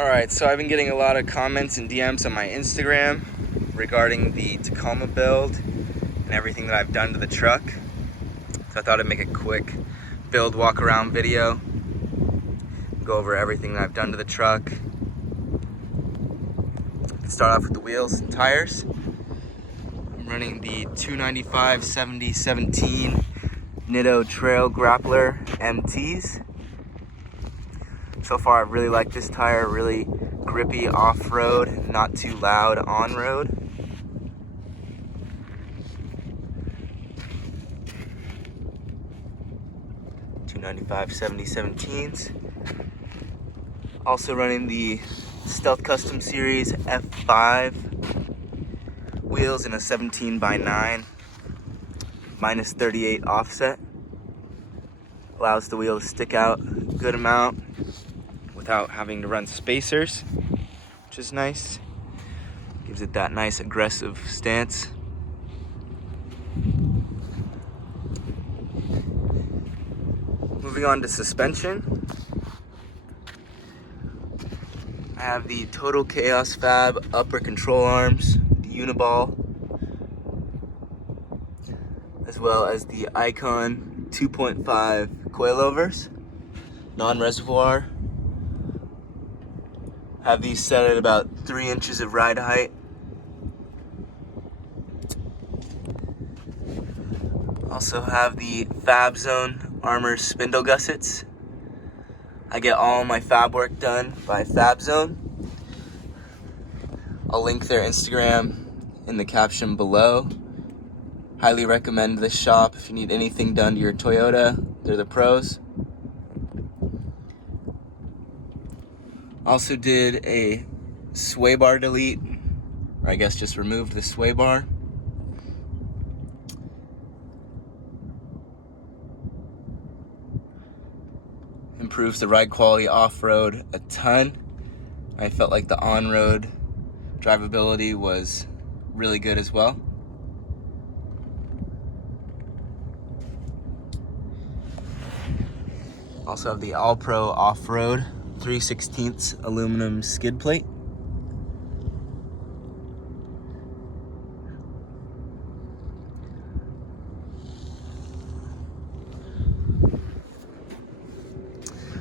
Alright, so I've been getting a lot of comments and DMs on my Instagram regarding the Tacoma build and everything that I've done to the truck. So I thought I'd make a quick build walk around video, go over everything that I've done to the truck. Start off with the wheels and tires. I'm running the 295/70/17 Nitto Trail Grappler MTs. So far, I really like this tire, really grippy off-road, not too loud on-road. (295/70/17s). Also running the Stealth Custom Series F5 wheels in a 17/9 -38 offset. Allows the wheel to stick out a good amount without having to run spacers, which is nice. Gives it that nice aggressive stance. Moving on to suspension. I have the Total Chaos Fab upper control arms, the Uniball, as well as the Icon 2.5 coilovers, non-reservoir. Have these set at about 3 inches of ride height. Also have the Fabzone Armor Spindle Gussets. I get all my fab work done by Fabzone. I'll link their Instagram in the caption below. Highly recommend this shop if you need anything done to your Toyota. They're the pros. Also did a sway bar delete, or I guess just removed the sway bar. Improves the ride quality off-road a ton. I felt like the on-road drivability was really good as well. Also have the All Pro Off-Road 3/16 aluminum skid plate.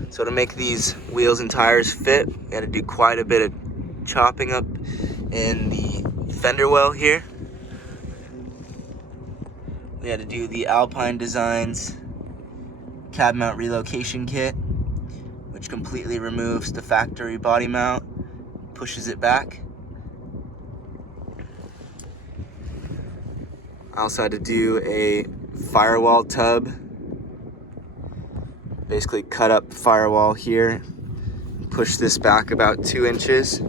So to make these wheels and tires fit, we had to do quite a bit of chopping up in the fender well here. We had to do the Alpine Designs Cab Mount Relocation kit, which completely removes the factory body mount, pushes it back. I also had to do a Firewall Tub. Basically cut up the firewall here, push this back about 2 inches.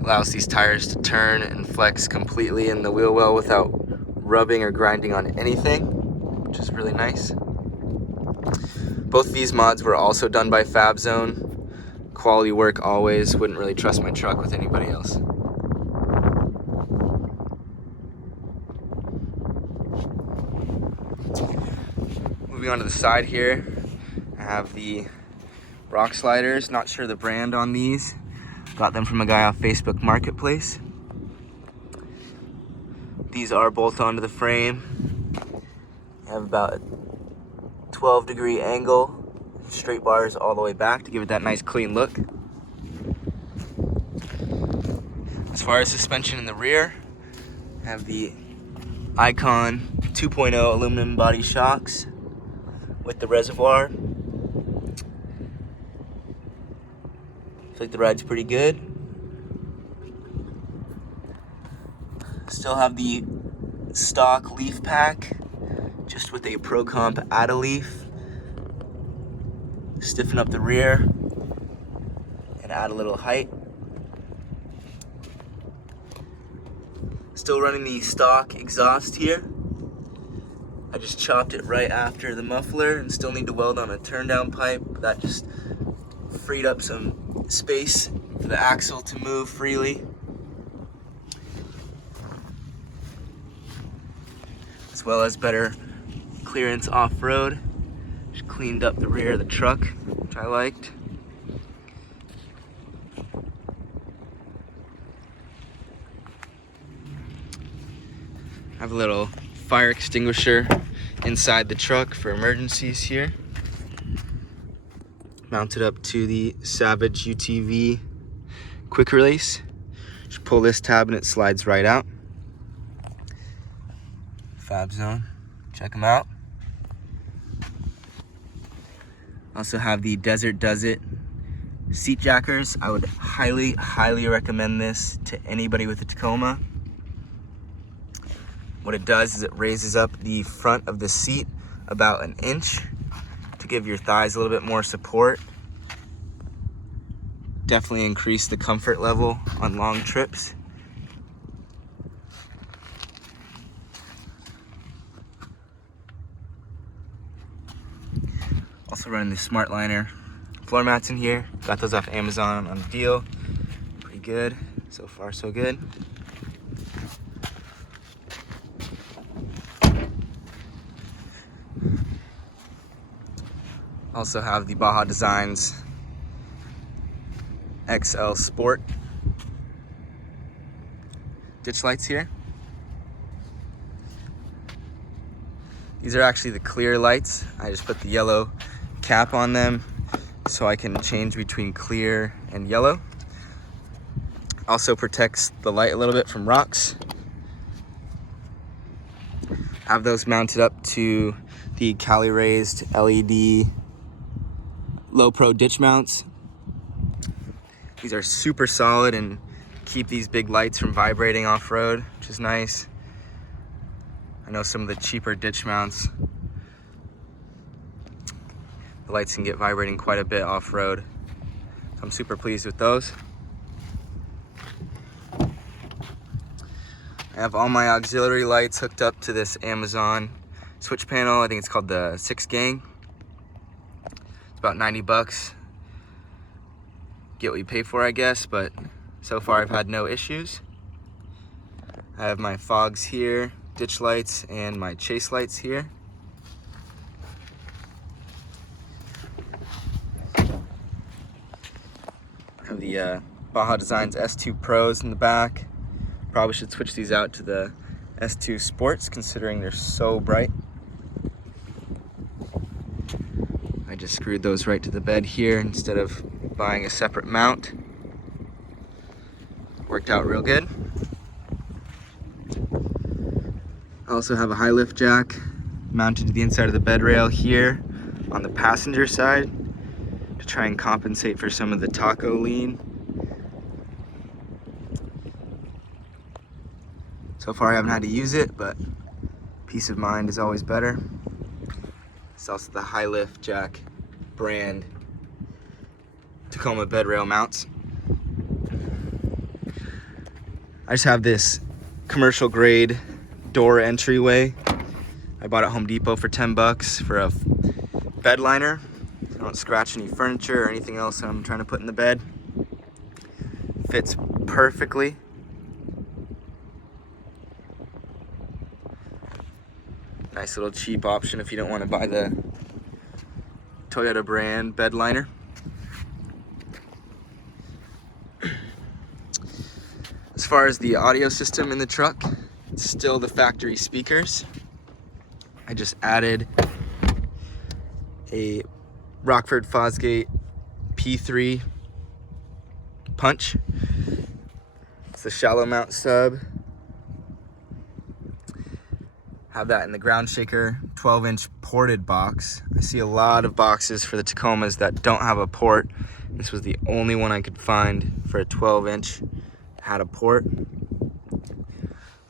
Allows these tires to turn and flex completely in the wheel well without rubbing or grinding on anything, which is really nice. Both these mods were also done by Fabzone. Quality work always. Wouldn't really trust my truck with anybody else. Moving on to the side here, I have the rock sliders. Not sure the brand on these. Got them from a guy off Facebook Marketplace. These are bolt onto the frame. Have about a 12-degree angle, straight bars all the way back to give it that nice clean look. As far as suspension in the rear, I have the Icon 2.0 aluminum body shocks with the reservoir. Looks like the ride's pretty good. Still have the stock leaf pack, just with a Pro Comp add a leaf. Stiffen up the rear and add a little height. Still running the stock exhaust here. I just chopped it right after the muffler and still need to weld on a turn down pipe. That just freed up some space for the axle to move freely. As well as better clearance off-road. Just cleaned up the rear of the truck, which I liked. I have a little fire extinguisher inside the truck for emergencies here. Mounted up to the Savage UTV quick release. Just pull this tab and it slides right out. Fabzone, check them out. Also have the Desert Does It seat jackers. I would highly recommend this to anybody with a Tacoma. What it does is it raises up the front of the seat about an inch to give your thighs a little bit more support. Definitely increase the comfort level on long trips. Also running the Smart Liner floor mats in here. Got those off Amazon on a deal. Pretty good. So far, so good. Also have the Baja Designs XL Sport ditch lights here. These are actually the clear lights. I just put the yellow cap on them so I can change between clear and yellow. Also protects the light a little bit from rocks. Have those mounted up to the Cali raised LED low pro ditch mounts. These are super solid and keep these big lights from vibrating off-road, which is nice. I know some of the cheaper ditch mounts, the lights can get vibrating quite a bit off-road. So I'm super pleased with those. I have all my auxiliary lights hooked up to this Amazon switch panel. I think it's called the 6 Gang. It's about 90 bucks. Get what you pay for, I guess, but so far I've had no issues. I have my fogs here, ditch lights, and my chase lights here. I have the Baja Designs S2 Pros in the back. Probably should switch these out to the S2 Sports considering they're so bright. I just screwed those right to the bed here instead of buying a separate mount. Worked out real good. I also have a high lift jack mounted to the inside of the bed rail here on the passenger side to try and compensate for some of the taco lean. So far I haven't had to use it, but peace of mind is always better. It's also the high lift jack brand Tacoma bed rail mounts. I just have this commercial grade door entryway. I bought at Home Depot for 10 bucks for a bed liner. So I don't scratch any furniture or anything else that I'm trying to put in the bed. Fits perfectly. Nice little cheap option if you don't want to buy the Toyota brand bed liner. As far as the audio system in the truck, it's still the factory speakers. I just added a Rockford Fosgate P3 punch. It's a shallow mount sub. Have that in the ground shaker 12-inch ported box. I see a lot of boxes for the Tacomas that don't have a port. This was the only one I could find for a 12-inch had a port.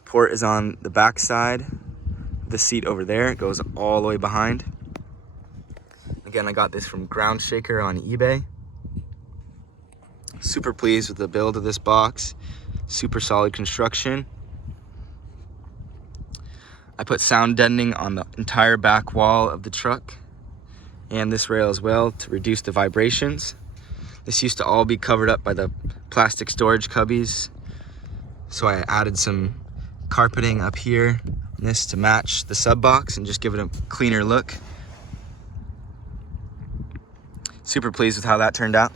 Port is on the back side of the seat over there. It goes all the way behind. Again, I got this from Ground Shaker on eBay. Super pleased with the build of this box. Super solid construction. I put sound deadening on the entire back wall of the truck and this rail as well to reduce the vibrations. This used to all be covered up by the plastic storage cubbies, so I added some carpeting up here on this to match the sub box and just give it a cleaner look. Super pleased with how that turned out.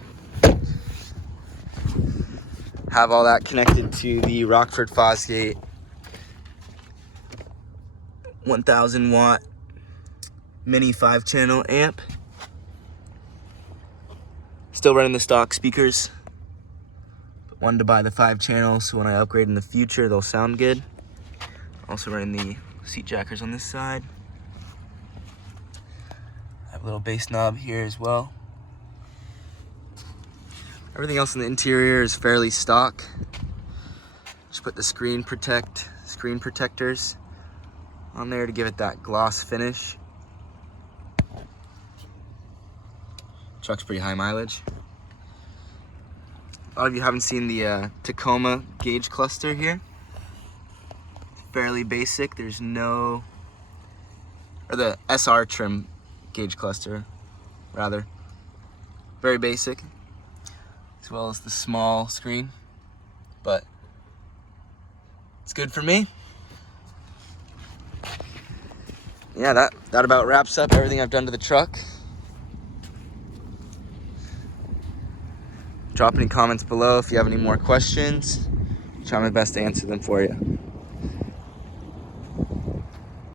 Have all that connected to the Rockford Fosgate 1000 watt mini 5-channel amp. Still running the stock speakers, but wanted to buy the 5-channel so when I upgrade in the future they'll sound good. Also running the seat jackers on this side. I have a little bass knob here as well. Everything else in the interior is fairly stock. Just put the screen protectors on there to give it that gloss finish. Truck's pretty high mileage. A lot of you haven't seen the Tacoma gauge cluster here. Fairly basic. There's no, or the SR trim gauge cluster, rather. Very basic, as well as the small screen, but it's good for me. Yeah, that about wraps up everything I've done to the truck. Drop any comments below if you have any more questions. Try my best to answer them for you.